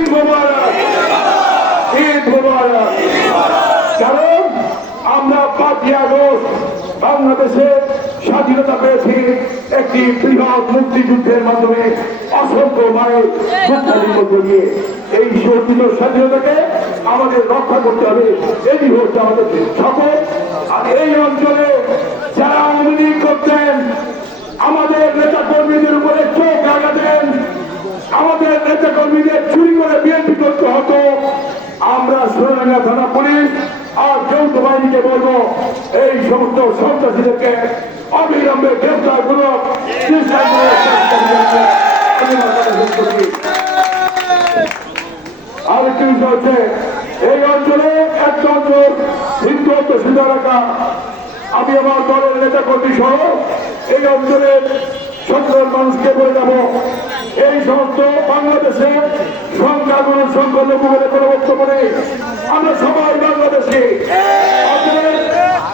ঈদ মোবারক, ঈদ মোবারক। কারণ আমরা 5ই আগস্ট বাংলাদেশে স্বাধীনতা পেয়েছি একটি বৃহৎ মুক্তিযুদ্ধের মাধ্যমে, অসংখ্য মায়ের মুক্তির মধ্য দিয়ে। এই সুরক্ষিত স্বাধীনতাকে আমাদের রক্ষা করতে হবে, এটি হচ্ছে আমাদের শপথ। আর এই অঞ্চলে যারা আওয়ামী লীগ করতেন, আমাদের নেতা কর্মীদের উপরে চোখ লাগাতেন, আমাদের নেতা কর্মীদের চুরি করে বিএনপি করতে হতো, আমরা সোনাডাঙ্গা থানা পুলিশ আর যৌথ বাহিনীকে বলবো এই সমস্ত সন্ত্রাসীদেরকে অবিলম্বে গ্রেফতার করুন। আরেকটি বিষয় হচ্ছে এই অঞ্চলে একটা অঞ্চল হিন্দু অধ্যুষিত এলাকা। আমি আমার দলের নেতা কর্মী সহ এই অঞ্চলের সকল মানুষকে বলে যাব, এই সমস্ত বাংলাদেশে সংখ্যাগুরু সংখ্যালঘু বলে কোনো বক্তব্য নেই। আমরা সবাই বাংলাদেশি।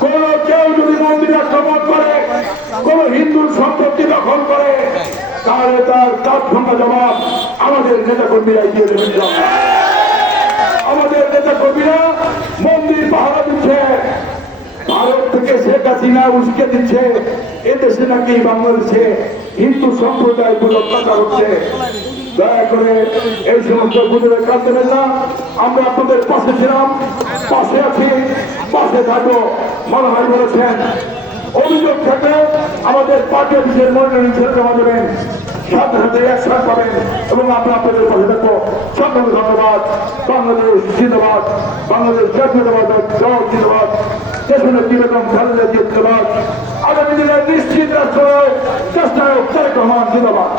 কোন কেউ যদি মন্দির আক্রমণ করে, কোন হিন্দুর সম্পত্তি দখল করে, তাহলে তার তাৎক্ষণিক জবাব আমাদের নেতা কর্মীরাই দিয়ে দেবেন। আমাদের নেতা কর্মীরা মন্দির পাহারা দিচ্ছে, ভারত থেকে শেখ হাসিনা উস্কে দিচ্ছে এদেশে নাকি বাংলাদেশে হিন্দু সম্প্রদায় অত্যাচার হচ্ছে। দয়া করে এই সমস্ত গুজবে কান দেবেন না। আমরা আপনাদের পাশে ছিলাম, পাশে আছি, পাশে থাকবো। মনে হয় বলেছেন অভিযোগ থাকলে আমাদের পার্টি অফিসের মনোনয়ন ছেড়ে জমা দেবেন, সাথে সাথে অ্যাকশন পাবেন এবং আমরা আপনাদের পাশে থাকবো। সকলকে ধন্যবাদ। বাংলাদেশ জিন্দাবাদ, বাংলাদেশ জাতীয়তাবাদ দল জিন্দাবাদ, দেশনেত্রী বেগম খালেদা জিয়া জিন্দাবাদ, আগামী দিনে নিশ্চিত রাষ্ট্র চেষ্টায় তারেক রহমান জিন্দাবাদ।